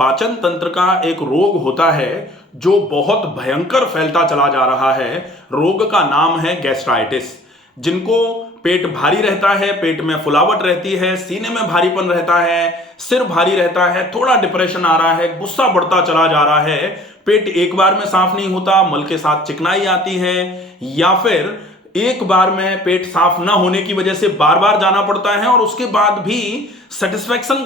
पाचन तंत्र का एक रोग होता है जो बहुत भयंकर फैलता चला जा रहा है। रोग का नाम है गैस्ट्राइटिस। जिनको पेट भारी रहता है, पेट में फुलावट रहती है, सीने में भारीपन रहता है, सिर भारी रहता है, थोड़ा डिप्रेशन आ रहा है, गुस्सा बढ़ता चला जा रहा है, पेट एक बार में साफ नहीं होता, मल के साथ चिकनाई आती है, या फिर एक बार में पेट साफ ना होने की वजह से बार बार जाना पड़ता है और उसके बाद भी सेटिस्फेक्शन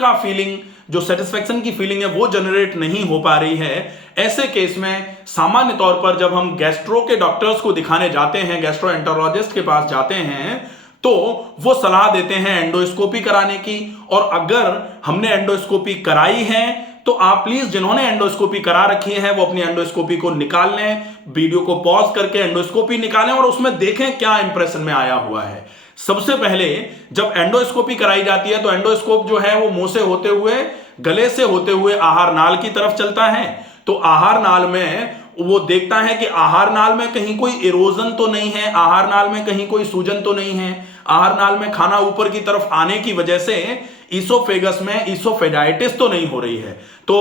की फीलिंग है वो जनरेट नहीं हो पा रही है। ऐसे केस में सामान्य तौर पर जब हम गैस्ट्रो के डॉक्टर्स को दिखाने जाते हैं, गैस्ट्रोएंटरोलॉजिस्ट के पास जाते हैं, तो वो सलाह देते हैं एंडोस्कोपी कराने की। और अगर हमने एंडोस्कोपी कराई है तो आप प्लीज जिन्होंने एंडोस्कोपी करा रखी है वो अपनी एंडोस्कोपी को निकाल लें, वीडियो को पॉज करके एंडोस्कोपी निकालें और उसमें देखें क्या इंप्रेशन में आया हुआ है। सबसे पहले जब एंडोस्कोपी कराई जाती है तो एंडोस्कोप जो है वो मुंह से होते हुए, गले से होते हुए आहार नाल की तरफ चलता है। तो आहार नाल में वो देखता है कि आहार नाल में कहीं कोई इरोजन तो नहीं है, आहार नाल में कहीं कोई सूजन तो नहीं है, आहार नाल में खाना ऊपर की तरफ आने की वजह से ईसोफेगस में ईसोफेजाइटिस तो नहीं हो रही है। तो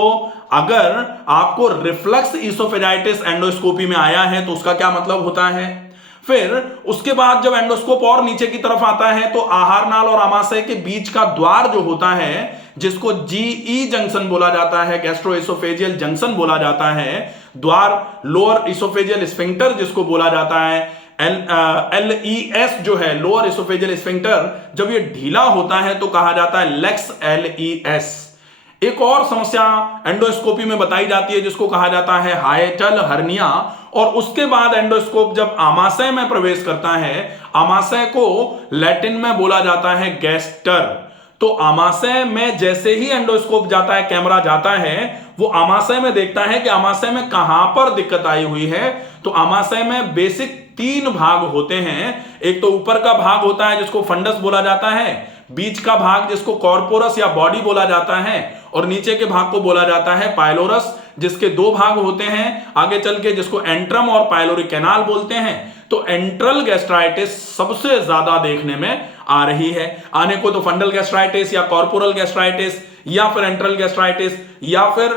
अगर आपको रिफ्लक्स ईसोफेजाइटिस एंडोस्कोपी में आया है तो उसका क्या मतलब होता है। फिर उसके बाद जब एंडोस्कोप और नीचे की तरफ आता है तो आहार नाल और आमाशय के बीच का द्वार जो होता है, जिसको जीई जंक्शन बोला जाता है, गैस्ट्रोएसोफेजियल जंक्शन बोला जाता है, द्वार लोअर इसोफेजियल स्फिंक्टर जिसको बोला जाता है, LES जो है लोअर इसोफेजियल स्फिंक्टर, जब ये ढीला होता है तो कहा जाता है लेक्स LES। एक और समस्या एंडोस्कोपी में बताई जाती है जिसको कहा जाता है हाइटल हर्निया। और उसके बाद एंडोस्कोप जब आमाशय में प्रवेश करता है, आमाशय को लैटिन में बोला जाता है गैस्टर। तो आमाशय में जैसे ही एंडोस्कोप जाता है, कैमरा जाता है, वो आमाशय में देखता है कि आमाशय में कहां पर दिक्कत आई हुई है। तो आमाशय में बेसिक 3 भाग होते हैं। एक तो ऊपर का भाग होता है जिसको फंडस बोला जाता है, बीच का भाग जिसको कॉर्पोरस या बॉडी बोला जाता है, और नीचे के भाग को बोला जाता है पाइलोरस, जिसके 2 भाग होते हैं आगे चल के, जिसको एंट्रम और पाइलोरिक कैनाल बोलते हैं। तो एंट्रल गैस्ट्राइटिस सबसे ज्यादा देखने में आ रही है। आने को तो फंडल गैस्ट्राइटिस या कॉर्पोरल गैस्ट्राइटिस या फिर एंट्रल गैस्ट्राइटिस या फिर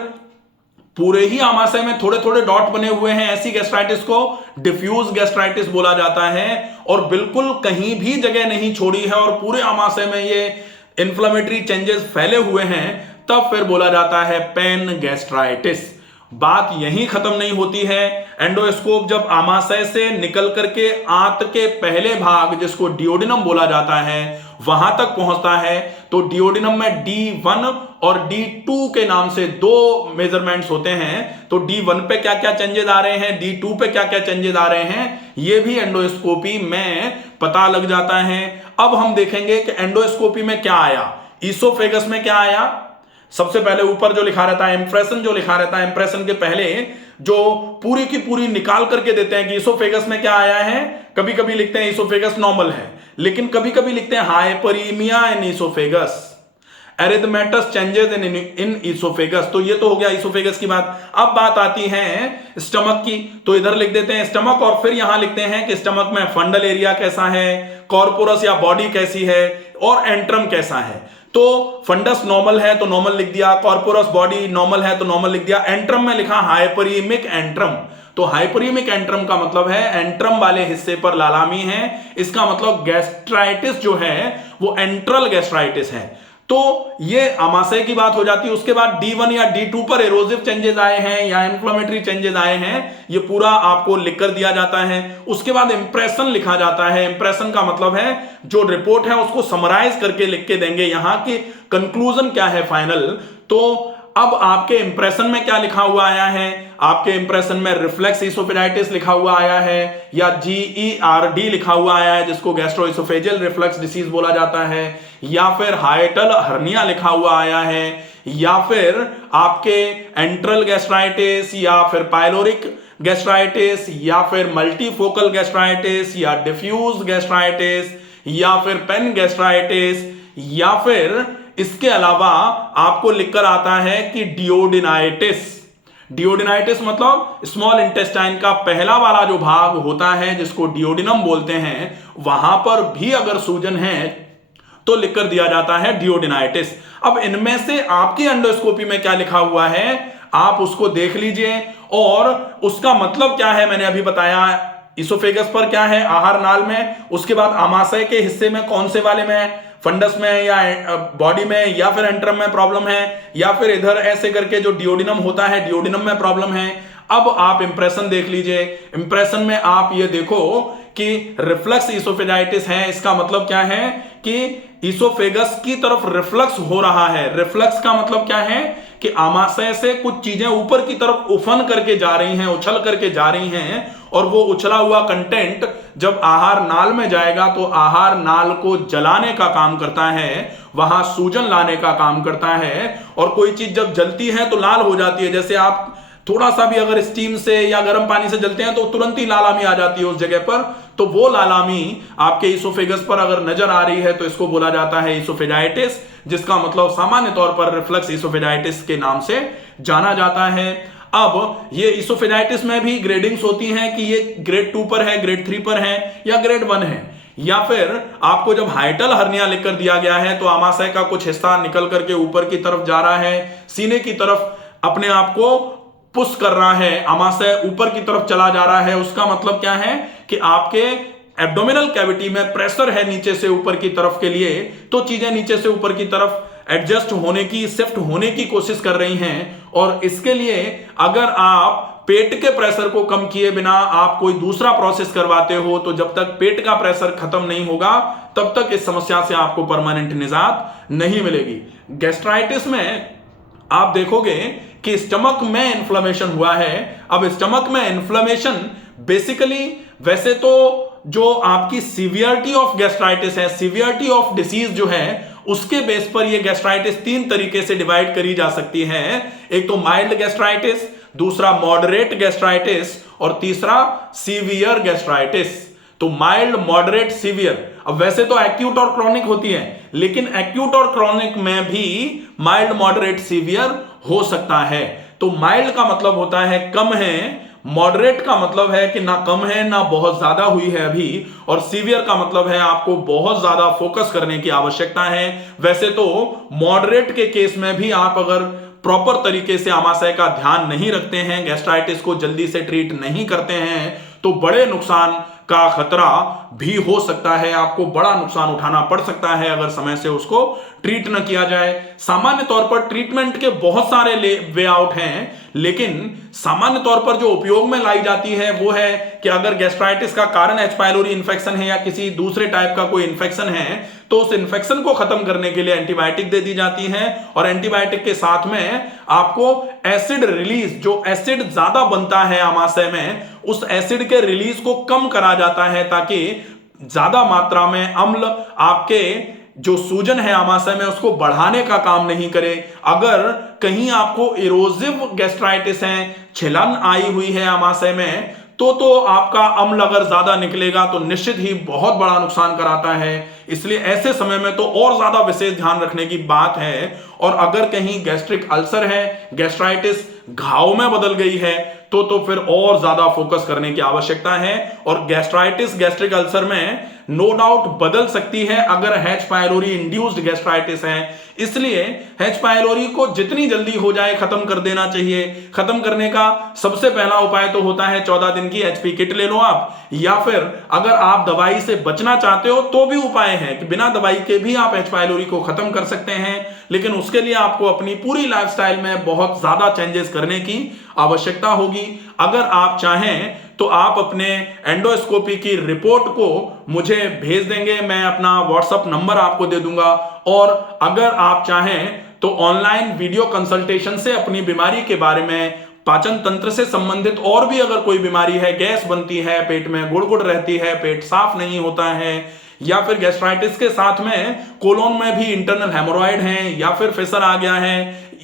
पूरे ही आमाशय में थोड़े थोड़े डॉट बने हुए हैं, ऐसी गैस्ट्राइटिस को डिफ्यूज गैस्ट्राइटिस बोला जाता है। और बिल्कुल कहीं भी जगह नहीं छोड़ी है और पूरे आमाशय में ये इन्फ्लेमेटरी चेंजेस फैले हुए हैं, तब फिर बोला जाता है पेन गैस्ट्राइटिस। बात यहीं खत्म नहीं होती है। एंडोस्कोप जब आमाशय से निकल करके आंत के पहले भाग जिसको डियोडिनम बोला जाता है वहां तक पहुंचता है, तो डियोडिनम में D1 और D2 के नाम से 2 मेजरमेंट्स होते हैं। तो D1 पे क्या क्या चेंजेस आ रहे हैं, D2 पे क्या क्या चेंजेस आ रहे हैं, ये भी एंडोस्कोपी में पता लग जाता है। अब हम देखेंगे कि एंडोस्कोपी में क्या आया, ईसोफेगस में क्या आया। सबसे पहले ऊपर जो लिखा रहता है इंप्रेशन, जो लिखा रहता है इंप्रेशन के पहले जो पूरी की पूरी निकाल करके देते हैं कि ईसोफेगस में क्या आया है। कभी कभी लिखते हैं ईसोफेगस नॉर्मल है, लेकिन कभी कभी लिखते हैं hyperaemia in oesophagus, erythematous changes in oesophagus. तो ये तो हो गया ईसोफेगस की बात। अब बात आती है स्टमक की, तो इधर लिख देते हैं स्टमक और फिर यहां लिखते हैं कि स्टमक में फंडल एरिया कैसा है, कॉर्पोरस या बॉडी कैसी है और एंट्रम कैसा है। तो फंडस नॉर्मल है तो नॉर्मल लिख दिया, कॉर्पोरस बॉडी नॉर्मल है तो नॉर्मल लिख दिया, एंट्रम में लिखा हाइपरीमिक एंट्रम। तो हाइपरीमिक एंट्रम का मतलब है एंट्रम वाले हिस्से पर लालामी है, इसका मतलब गैस्ट्राइटिस जो है वो एंट्रल गैस्ट्राइटिस है। तो ये आमाशय की बात हो जाती है। उसके बाद D1 या D2 पर एरोजिव चेंजेस आए हैं या इन्फ्लेमेटरी चेंजेस आए हैं, ये पूरा आपको लिख कर दिया जाता है। उसके बाद इंप्रेशन लिखा जाता है। इंप्रेशन का मतलब है जो रिपोर्ट है उसको समराइज करके लिख के देंगे यहां की कंक्लूजन क्या है फाइनल। तो अब आपके इंप्रेशन में क्या लिखा हुआ आया है, आपके इंप्रेशन में रिफ्लेक्स ईसोफेजाइटिस लिखा हुआ आया है या GERD लिखा हुआ आया है जिसको गैस्ट्रोइसोफेजियल रिफ्लक्स डिसीज बोला जाता है, या फिर हाइटल हर्निया लिखा हुआ आया है, या फिर आपके एंट्रल गैस्ट्राइटिस या फिर पाइलोरिक गैस्ट्राइटिस या फिर मल्टीफोकल गैस्ट्राइटिस या डिफ्यूज गैस्ट्राइटिस या फिर पेन गैस्ट्राइटिस, या फिर इसके अलावा आपको लिखकर आता है कि डियोडिनाइटिस। डियोडिनाइटिस मतलब स्मॉल इंटेस्टाइन का पहला वाला जो भाग होता है जिसको डियोडिनम बोलते हैं, वहां पर भी अगर सूजन है तो लिख कर दिया जाता है डियोडिनाइटिस। अब इनमें से आपकी एंडोस्कोपी में क्या लिखा हुआ है आप उसको देख लीजिए और उसका मतलब क्या है मैंने अभी बताया। इसोफेगस पर क्या है, आहार नाल में, उसके बाद आमाशय के हिस्से में कौन से वाले में, फंडस में या बॉडी में या फिर एंट्रम में प्रॉब्लम है, या फिर इधर ऐसे करके जो डियोडिनम होता है डियोडिनम में प्रॉब्लम है। अब आप इंप्रेशन देख लीजिए, इंप्रेशन में आप ये देखो कि रिफ्लक्स इसोफेजाइटिस है। इसका मतलब क्या है कि इसोफेगस की तरफ रिफ्लक्स हो रहा है। रिफ्लक्स का मतलब क्या है कि आमाशय से कुछ चीजें ऊपर की तरफ उफन करके जा रही हैं, उछल करके जा रही हैं, और वो उछला हुआ कंटेंट जब आहार नाल में जाएगा तो आहार नाल को जलाने का काम करता है, वहां सूजन लाने का काम करता है। और कोई चीज जब जलती है तो लाल हो जाती है, जैसे आप थोड़ा सा भी अगर स्टीम से या गर्म पानी से जलते हैं तो तुरंत ही लालामी आ जाती है उस जगह पर। तो वो लालामी आपके इसोफेगस पर अगर नजर आ रही है तो इसको बोला जाता है इसोफेजाइटिस, जिसका मतलब सामान्य तौर पर रिफ्लक्स इसोफेजाइटिस के नाम से जाना जाता है। अब ये इसोफेजाइटिस में भी ग्रेडिंग्स होती हैं कि ये ग्रेड 2 पर है, ग्रेड 3 पर है या ग्रेड 1 है। या फिर आपको जब हाइटल हर्निया लिखकर दिया गया है तो आमाशय का कुछ हिस्सा निकल करके ऊपर की तरफ जा रहा है, सीने की तरफ अपने आप को पुश कर रहा है, आमाशय ऊपर की तरफ चला जा रहा है। उसका मतलब क्या है कि आपके एब्डोमिनल कैविटी में प्रेशर है नीचे से ऊपर की तरफ के लिए, तो चीजें नीचे से ऊपर की तरफ एडजस्ट होने की, शिफ्ट होने की कोशिश कर रही हैं। और इसके लिए अगर आप पेट के प्रेशर को कम किए बिना आप कोई दूसरा प्रोसेस करवाते हो तो जब तक पेट का प्रेशर खत्म नहीं होगा तब तक इस समस्या से आपको परमानेंट निजात नहीं मिलेगी। गैस्ट्राइटिस में आप देखोगे कि स्टमक में इन्फ्लेमेशन हुआ है। अब स्टमक में इन्फ्लेमेशन बेसिकली वैसे तो जो आपकी सीवियरिटी ऑफ गैस्ट्राइटिस है, सीवियरिटी ऑफ डिसीज जो है, उसके बेस पर यह गैस्ट्राइटिस 3 तरीके से डिवाइड करी जा सकती है। एक तो माइल्ड गैस्ट्राइटिस, दूसरा मॉडरेट गैस्ट्राइटिस और तीसरा सीवियर गैस्ट्राइटिस। तो माइल्ड, मॉडरेट, सीवियर। अब वैसे तो एक्यूट और क्रॉनिक होती है, लेकिन एक्यूट और क्रॉनिक में भी माइल्ड, मॉडरेट, सीवियर हो सकता है। तो माइल्ड का मतलब होता है कम है, मॉडरेट का मतलब है कि ना कम है ना बहुत ज्यादा हुई है अभी, और सीवियर का मतलब है आपको बहुत ज्यादा फोकस करने की आवश्यकता है। वैसे तो मॉडरेट के केस में भी आप अगर प्रॉपर तरीके से आमाशय का ध्यान नहीं रखते हैं, गैस्ट्राइटिस को जल्दी से ट्रीट नहीं करते हैं, तो बड़े नुकसान का खतरा भी हो सकता है। आपको बड़ा नुकसान उठाना पड़ सकता है अगर समय से उसको ट्रीट न किया जाए। सामान्य तौर पर ट्रीटमेंट के बहुत सारे वे आउट हैं, लेकिन सामान्य तौर पर जो उपयोग में लाई जाती है वो है कि अगर गैस्ट्राइटिस का कारण एच पाइलोरी इन्फेक्शन है या किसी दूसरे टाइप का कोई इन्फेक्शन है तो उस इन्फेक्शन को खत्म करने के लिए एंटीबायोटिक दे दी जाती है। और एंटीबायोटिक के साथ में आपको एसिड रिलीज, जो एसिड ज्यादा बनता है आमाशय में, उस एसिड के रिलीज को कम करा जाता है ताकि ज्यादा मात्रा में अम्ल आपके जो सूजन है आमाशय में उसको बढ़ाने का काम नहीं करे। अगर कहीं आपको इरोजिव गैस्ट्राइटिस है, छिलन आई हुई है आमाशय में, तो आपका अम्ल अगर ज्यादा निकलेगा तो निश्चित ही बहुत बड़ा नुकसान कराता है। इसलिए ऐसे समय में तो और ज्यादा विशेष ध्यान रखने की बात है। और अगर कहीं गैस्ट्रिक अल्सर है, गैस्ट्राइटिस घाव में बदल गई है, तो फिर और ज्यादा फोकस करने की आवश्यकता है। और गैस्ट्राइटिस गैस्ट्रिक अल्सर में नो डाउट बदल सकती है अगर H पाइलोरी इंड्यूस्ड गैस्ट्राइटिस है। इसलिए H पाइलोरी को जितनी जल्दी हो जाए खत्म कर देना चाहिए। खत्म करने का सबसे पहला उपाय तो होता है 14 दिन की HP किट ले लो आप, या फिर अगर आप दवाई से बचना चाहते हो तो भी उपाय है कि बिना दवाई के भी आप H पाइलोरी को खत्म कर सकते हैं। लेकिन उसके लिए आपको अपनी पूरी लाइफस्टाइल में बहुत ज्यादा चेंजेस करने की आवश्यकता होगी। अगर आप चाहें तो आप अपने एंडोस्कोपी की रिपोर्ट को मुझे भेज देंगे, मैं अपना व्हाट्सएप नंबर आपको दे दूंगा। और अगर आप चाहें तो ऑनलाइन वीडियो कंसल्टेशन से अपनी बीमारी के बारे में, पाचन तंत्र से संबंधित और भी अगर कोई बीमारी है, गैस बनती है, पेट में गुड़गुड़ रहती है, पेट साफ नहीं होता है, या फिर गैस्ट्राइटिस के साथ में कोलोन में भी इंटरनल हेमोरॉइड है, या फिर फिसर आ गया है,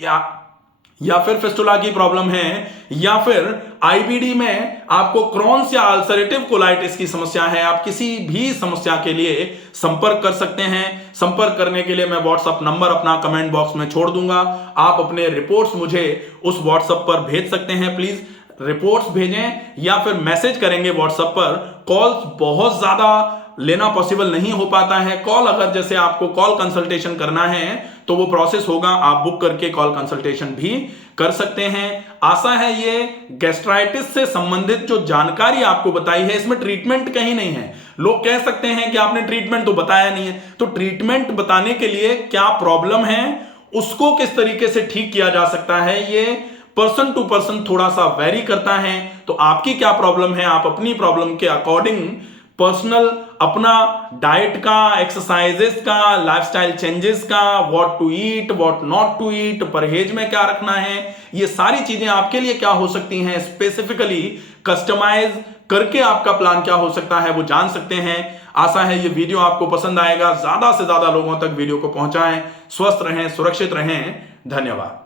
या फिर फिस्टुला की प्रॉब्लम है, या फिर आईबीडी में आपको क्रॉन्स या अल्सरेटिव कोलाइटिस की समस्या है, आप किसी भी समस्या के लिए संपर्क कर सकते हैं। संपर्क करने के लिए मैं व्हाट्सएप नंबर अपना कमेंट बॉक्स में छोड़ दूंगा। आप अपने रिपोर्ट्स मुझे उस व्हाट्सएप पर भेज सकते हैं। प्लीज रिपोर्ट्स भेजें या फिर मैसेज करेंगे व्हाट्सएप पर। कॉल्स बहुत ज्यादा लेना पॉसिबल नहीं हो पाता है, कॉल अगर जैसे आपको कॉल कंसल्टेशन करना है तो वो प्रोसेस होगा, आप बुक करके कॉल कंसल्टेशन भी कर सकते हैं। आशा है ये गैस्ट्राइटिस से संबंधित जो जानकारी आपको बताई है, इसमें ट्रीटमेंट कहीं नहीं है। लोग कह सकते हैं कि आपने ट्रीटमेंट तो बताया नहीं है, तो ट्रीटमेंट बताने के लिए क्या प्रॉब्लम है, उसको किस तरीके से ठीक किया जा सकता है, ये पर्सन टू पर्सन थोड़ा सा वेरी करता है। तो आपकी क्या प्रॉब्लम है, आप अपनी प्रॉब्लम के अकॉर्डिंग पर्सनल अपना डाइट का, एक्सरसाइजेस का, लाइफस्टाइल चेंजेस का, what to eat, what not to eat, परहेज में क्या रखना है, ये सारी चीजें आपके लिए क्या हो सकती हैं, स्पेसिफिकली कस्टमाइज करके आपका प्लान क्या हो सकता है, वो जान सकते हैं। आशा है ये वीडियो आपको पसंद आएगा, ज्यादा से ज्यादा लोगों तक वीडियो को पहुंचाएं। स्वस्थ रहें, सुरक्षित रहें। धन्यवाद।